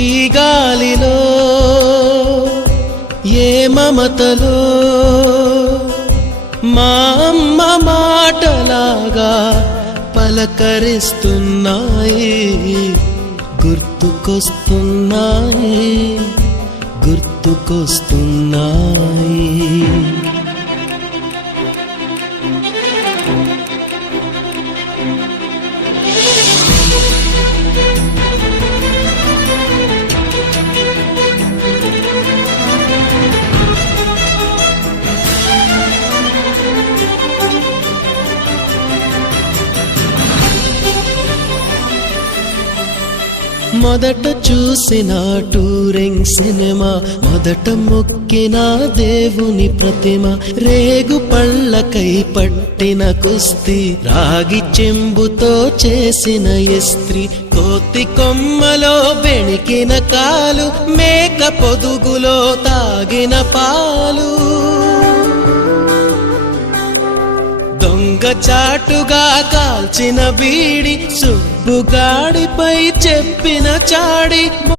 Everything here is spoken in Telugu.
ఈ గాలిలో ఏ మమతలో మా అమ్మ మాటలాగా పలకరిస్తున్నాయి, గుర్తుకొస్తున్నాయి, గుర్తుకొస్తున్నాయి. మొదట చూసిన టూరింగ్ సినిమా, మొదట మొక్కిన దేవుని ప్రతిమ, రేగు పళ్ళకై పట్టిన కుస్తీ, రాగి చెంబుతో చేసిన ఇస్త్రీ, కోతి కొమ్మలో బెణికిన కాలు, మేక పొదుగులో తాగిన పాలు, దొంగ చాటుగా కాల్చిన బీడి, సుబ్బుగాడిపై చెప్పిన చాడి.